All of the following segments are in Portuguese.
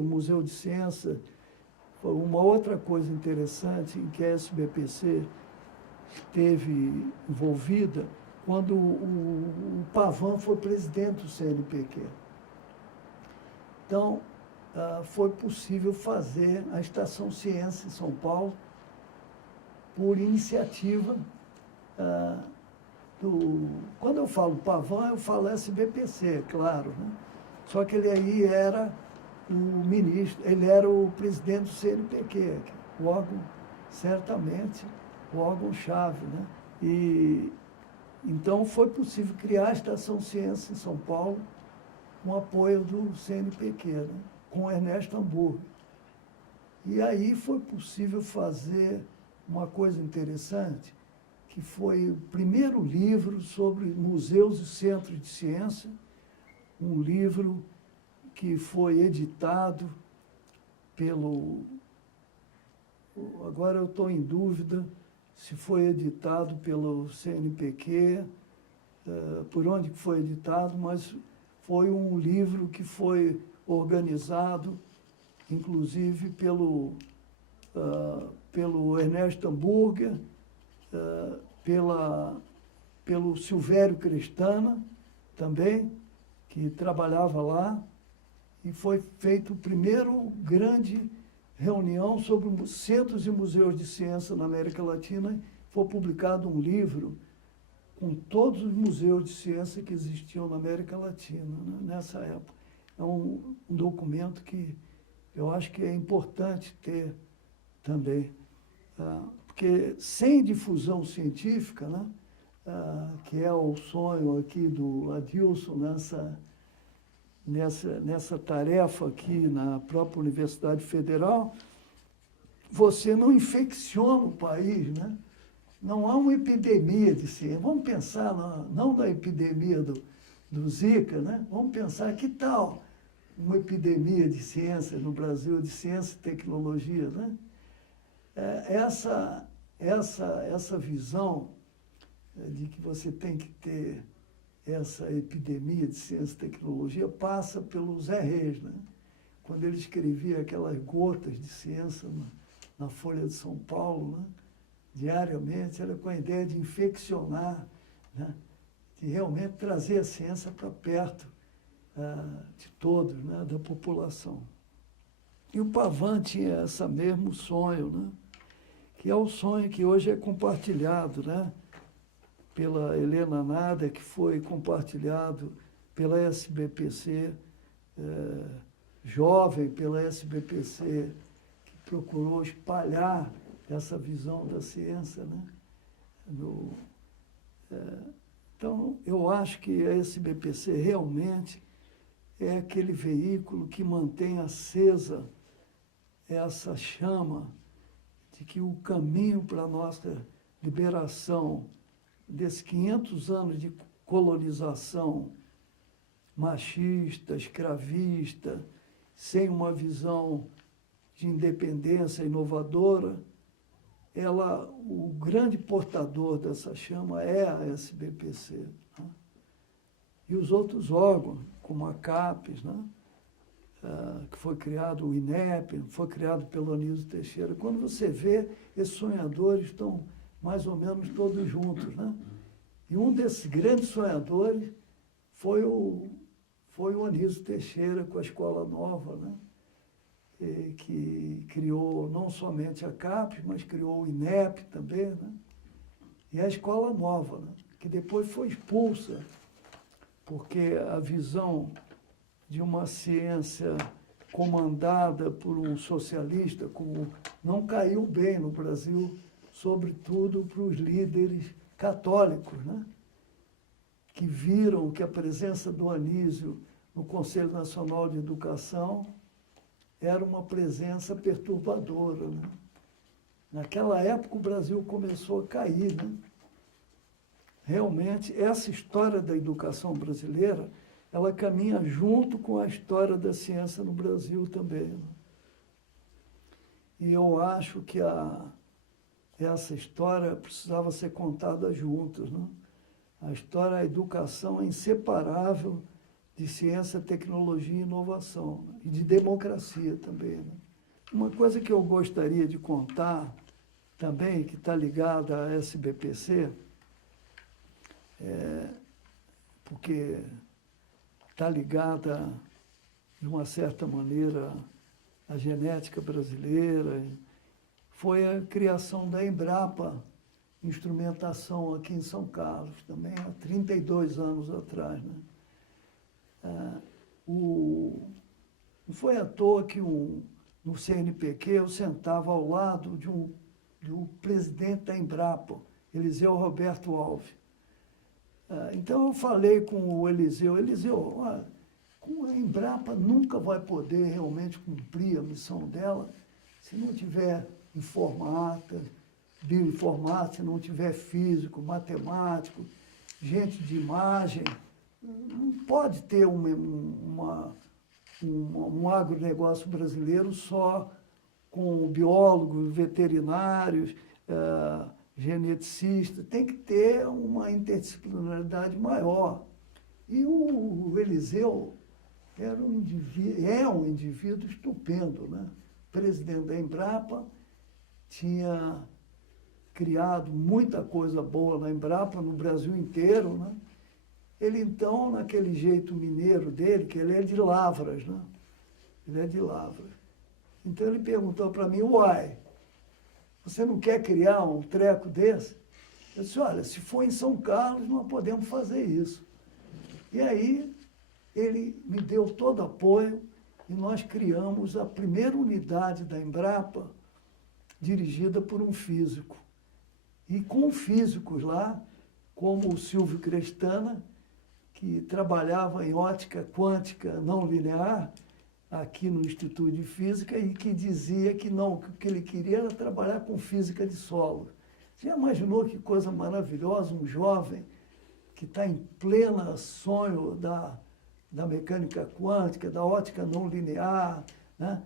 O Museu de Ciência foi uma outra coisa interessante em que a SBPC esteve envolvida quando o Pavan foi presidente do CNPq. Então, foi possível fazer a Estação Ciência em São Paulo por iniciativa Quando eu falo Pavan, eu falo SBPC, claro, né? Só que ele aí era o ministro, ele era o presidente do CNPq, o órgão, certamente, o órgão-chave, né? E então foi possível criar a Estação Ciência em São Paulo com apoio do CNPq, né? Com Ernesto Hamburger. E aí foi possível fazer uma coisa interessante, que foi o primeiro livro sobre museus e centros de ciência, um livro que foi editado pelo... Agora eu estou em dúvida se foi editado pelo CNPq, por onde foi editado, mas foi um livro que foi organizado, inclusive pelo Ernesto Hamburger, pelo Silvério Crestana, também, que trabalhava lá, e foi feito o primeiro grande reunião sobre centros e museus de ciência na América Latina. Foi publicado um livro com todos os museus de ciência que existiam na América Latina, né, nessa época. É um documento que eu acho que é importante ter também, porque sem difusão científica, né, que é o sonho aqui do Adilson nessa tarefa aqui na própria Universidade Federal, você não infecciona o país, né? Não há uma epidemia de ciência. Vamos pensar, não da epidemia do Zika, né? Vamos pensar que tal uma epidemia de ciência no Brasil, de ciência e tecnologia, né? Essa visão de que você tem que ter essa epidemia de ciência e tecnologia passa pelo Zé Reis, né? Quando ele escrevia aquelas gotas de ciência na Folha de São Paulo, né? Diariamente, era com a ideia de infeccionar, né? De realmente trazer a ciência para perto de todos, né? Da população. E o Pavan tinha esse mesmo sonho, né? Que é o sonho que hoje é compartilhado, né? Pela Helena Nada, que foi compartilhado pela SBPC, jovem pela SBPC, que procurou espalhar essa visão da ciência, né? Então, eu acho que a SBPC realmente é aquele veículo que mantém acesa essa chama de que o caminho para a nossa liberação desses 500 anos de colonização machista, escravista, sem uma visão de independência inovadora, o grande portador dessa chama é a SBPC, né? E os outros órgãos, como a CAPES, né? Que foi criado, o INEP, foi criado pelo Anísio Teixeira. Quando você vê, esses sonhadores estão mais ou menos todos juntos, né? E um desses grandes sonhadores foi o Anísio Teixeira com a Escola Nova, né? Que criou não somente a CAPES, mas criou o INEP também, né? E a Escola Nova, né? Que depois foi expulsa, porque a visão de uma ciência comandada por um socialista não caiu bem no Brasil, sobretudo para os líderes católicos, né? Que viram que a presença do Anísio no Conselho Nacional de Educação era uma presença perturbadora, né? Naquela época o Brasil começou a cair, né? Realmente, essa história da educação brasileira, ela caminha junto com a história da ciência no Brasil também, né? E eu acho que essa história precisava ser contada juntos, né? A história da educação é inseparável de ciência, tecnologia e inovação, né? E de democracia também, né? Uma coisa que eu gostaria de contar também, que está ligada à SBPC, porque está ligada, de uma certa maneira, à genética brasileira, foi a criação da Embrapa Instrumentação aqui em São Carlos, também há 32 anos atrás, né? Não foi à toa que no CNPq eu sentava ao lado do presidente da Embrapa, Eliseu Roberto Alves. Então eu falei com o Eliseu, olha, com a Embrapa nunca vai poder realmente cumprir a missão dela se não tiver informática, bioinformática, se não tiver físico, matemático, gente de imagem. Não pode ter um agronegócio brasileiro só com biólogos, veterinários, geneticistas. Tem que ter uma interdisciplinaridade maior. E o Eliseu é um indivíduo estupendo, né? Presidente da Embrapa, tinha criado muita coisa boa na Embrapa, no Brasil inteiro, né? Ele, então, naquele jeito mineiro dele, que ele é de Lavras, né? Ele é de Lavras. Então, ele perguntou para mim, uai, você não quer criar um treco desse? Eu disse, olha, se for em São Carlos, nós podemos fazer isso. E aí, ele me deu todo apoio e nós criamos a primeira unidade da Embrapa, dirigida por um físico. E com físicos lá, como o Silvio Crestana, que trabalhava em ótica quântica não linear, aqui no Instituto de Física, e que dizia que não, que o que ele queria era trabalhar com física de solo. Você já imaginou que coisa maravilhosa, um jovem que está em pleno sonho da mecânica quântica, da ótica não linear, né?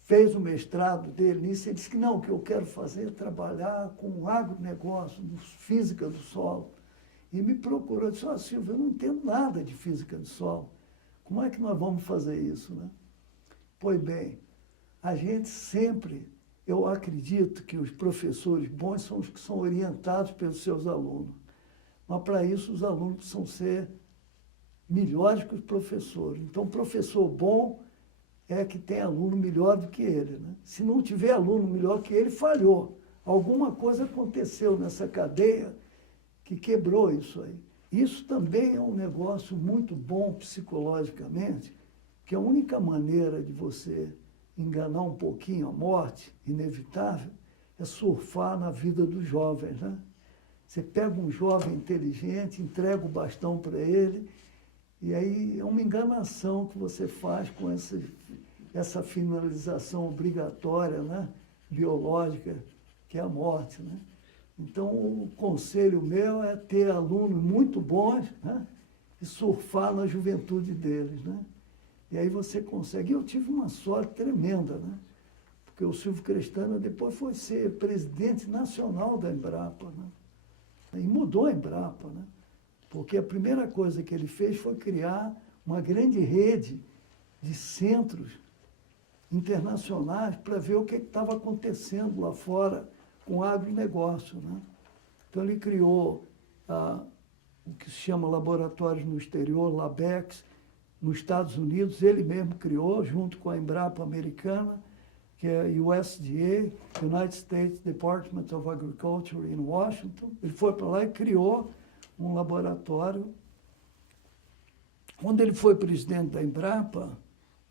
Fez o mestrado dele nisso, ele disse que não, o que eu quero fazer é trabalhar com agronegócio, física do solo. E me procurou, disse, Silvio, eu não entendo nada de física do solo. Como é que nós vamos fazer isso, né? Pois bem, a gente sempre, eu acredito que os professores bons são os que são orientados pelos seus alunos. Mas para isso os alunos precisam ser melhores que os professores. Então, professor bom é que tem aluno melhor do que ele, né? Se não tiver aluno melhor que ele, falhou. Alguma coisa aconteceu nessa cadeia que quebrou isso aí. Isso também é um negócio muito bom psicologicamente, que a única maneira de você enganar um pouquinho a morte, inevitável, é surfar na vida dos jovens, né? Você pega um jovem inteligente, entrega o bastão para ele, e aí é uma enganação que você faz com essa finalização obrigatória, né, biológica, que é a morte, né? Então, o conselho meu é ter alunos muito bons, né, e surfar na juventude deles, né? E aí você consegue. Eu tive uma sorte tremenda, né? Porque o Silvio Crestana depois foi ser presidente nacional da Embrapa, né? E mudou a Embrapa, né? Porque a primeira coisa que ele fez foi criar uma grande rede de centros internacionais para ver o que estava acontecendo lá fora com o agronegócio, né? Então, ele criou o que se chama Laboratórios no Exterior, LABEX, nos Estados Unidos. Ele mesmo criou, junto com a Embrapa americana, que é a USDA, United States Department of Agriculture, em Washington. Ele foi para lá e criou um laboratório. Quando ele foi presidente da Embrapa,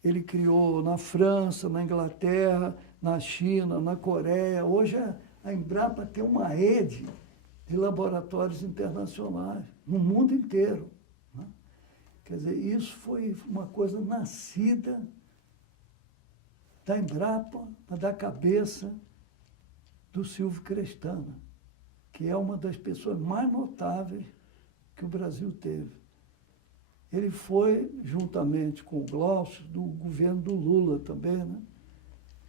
ele criou na França, na Inglaterra, na China, na Coreia. Hoje a Embrapa tem uma rede de laboratórios internacionais no mundo inteiro, né? Quer dizer, isso foi uma coisa nascida da Embrapa, da cabeça do Silvio Crestana, que é uma das pessoas mais notáveis que o Brasil teve. Ele foi, juntamente com o Glaucio, do governo do Lula também, né?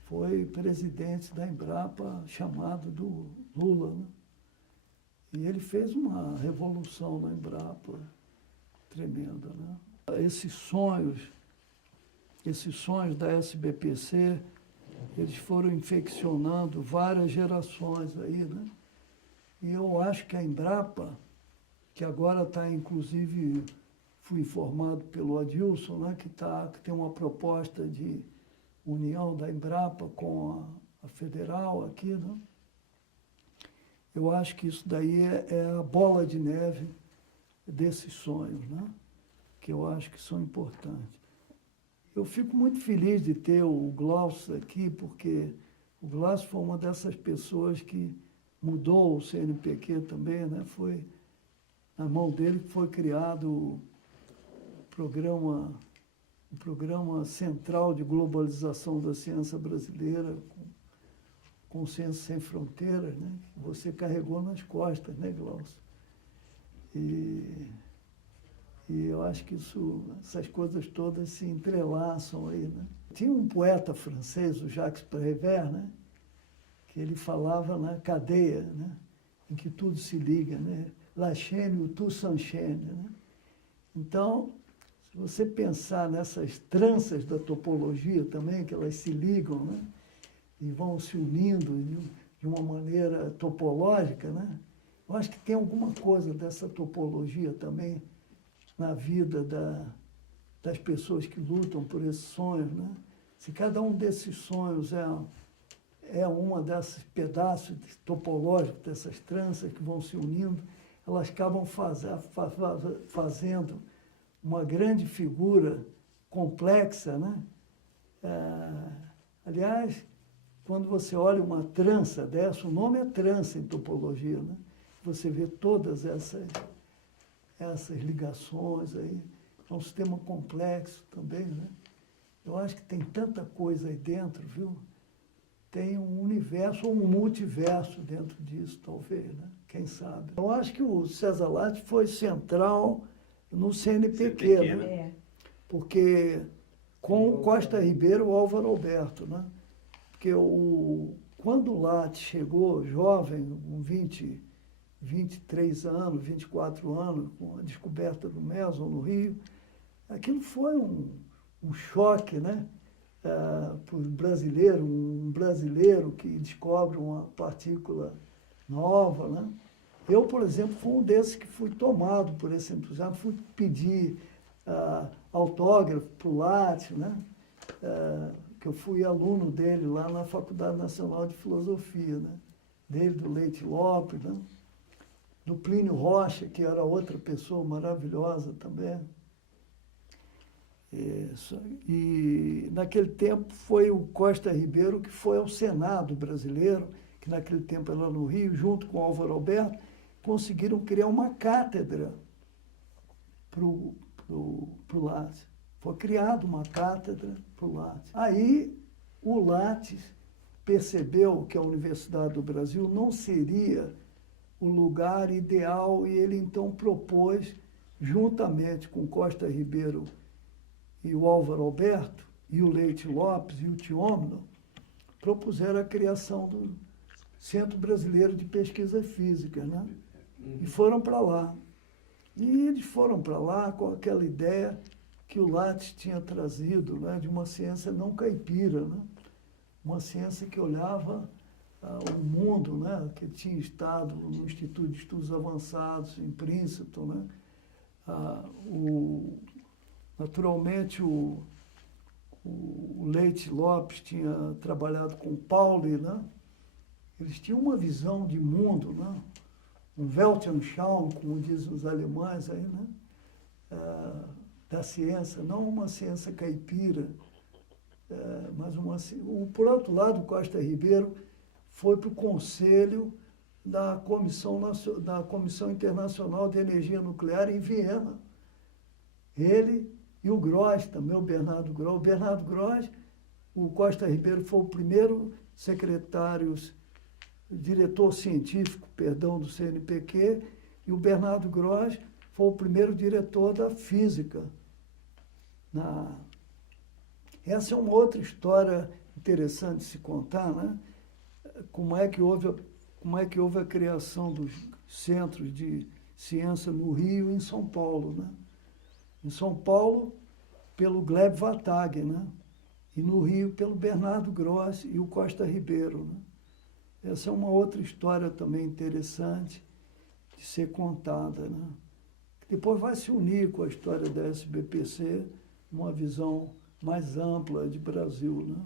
Foi presidente da Embrapa, chamado do Lula, né? E ele fez uma revolução na Embrapa tremenda, né? Esses sonhos da SBPC, eles foram infeccionando várias gerações aí, né? E eu acho que a Embrapa, que agora está, inclusive, fui informado pelo Adilson, né, que tem uma proposta de união da Embrapa com a Federal aqui, né? Eu acho que isso daí é a bola de neve desses sonhos, né? Que eu acho que são importantes. Eu fico muito feliz de ter o Glaucio aqui, porque o Glaucio foi uma dessas pessoas que mudou o CNPq também, né? Foi na mão dele que foi criado o programa Central de Globalização da Ciência Brasileira, com Ciência Sem Fronteiras, né? Que você carregou nas costas, né, Glaucio? E eu acho que essas coisas todas se entrelaçam aí, né? Tinha um poeta francês, o Jacques Prévert, né? Que ele falava na cadeia, né? Em que tudo se liga, né? La chaîne ou tout s'enchaîne, né? Então, se você pensar nessas tranças da topologia também, que elas se ligam, né? E vão se unindo de uma maneira topológica, né? Eu acho que tem alguma coisa dessa topologia também na vida das pessoas que lutam por esses sonhos, né? Se cada um desses sonhos é uma desses pedaços topológicos, dessas tranças que vão se unindo, elas acabam fazendo uma grande figura complexa, né? Aliás, quando você olha uma trança dessa, o nome é trança em topologia, né? Você vê todas essas ligações aí. É um sistema complexo também, né? Eu acho que tem tanta coisa aí dentro, viu? Tem um universo ou um multiverso dentro disso, talvez, né? Quem sabe? Eu acho que o César Lattes foi central no CNPq, né? É. Porque com o Costa Ribeiro e o Álvaro Alberto, né? Porque quando o Lattes chegou jovem, com 23 anos, 24 anos, com a descoberta do Meson no Rio, aquilo foi um choque, né? Para o brasileiro, um brasileiro que descobre uma partícula nova, né? Eu, por exemplo, fui um desses que fui tomado por esse entusiasmo, fui pedir autógrafo para o Lattes, né? Que eu fui aluno dele lá na Faculdade Nacional de Filosofia, né? Dele, do Leite Lopes, né? Do Plínio Rocha, que era outra pessoa maravilhosa também. E naquele tempo foi o Costa Ribeiro que foi ao Senado brasileiro, que naquele tempo era no Rio, junto com o Álvaro Alberto, conseguiram criar uma cátedra para o Lattes. Foi criada uma cátedra para o Lattes. Aí o Lattes percebeu que a Universidade do Brasil não seria o lugar ideal e ele então propôs, juntamente com Costa Ribeiro e o Álvaro Alberto, e o Leite Lopes e o Tiômino, propuseram a criação do Centro Brasileiro de Pesquisa Física, né? E foram para lá. E eles foram para lá com aquela ideia que o Lattes tinha trazido, né, de uma ciência não caipira, né? Uma ciência que olhava o mundo, né, que tinha estado no Instituto de Estudos Avançados, em Princeton, né? Naturalmente, o Leite Lopes tinha trabalhado com o Pauli, né? Eles tinham uma visão de mundo, né? Um Weltanschauung, como dizem os alemães aí, né? Da ciência, não uma ciência caipira, mas por outro lado, o Costa Ribeiro foi para o Conselho da Comissão Internacional de Energia Nuclear em Viena. Ele e o Gross, também o Bernardo Gross. O Bernardo Gross, o Costa Ribeiro foi o primeiro diretor científico, perdão, do CNPq, e o Bernardo Gross foi o primeiro diretor da física. Essa é uma outra história interessante de se contar, né? Como é que houve a criação dos centros de ciência no Rio e em São Paulo, né? Em São Paulo, pelo Gleb Vatag, né? E no Rio, pelo Bernardo Grossi e o Costa Ribeiro, né? Essa é uma outra história também interessante de ser contada, né? Depois vai se unir com a história da SBPC, numa visão mais ampla de Brasil, né?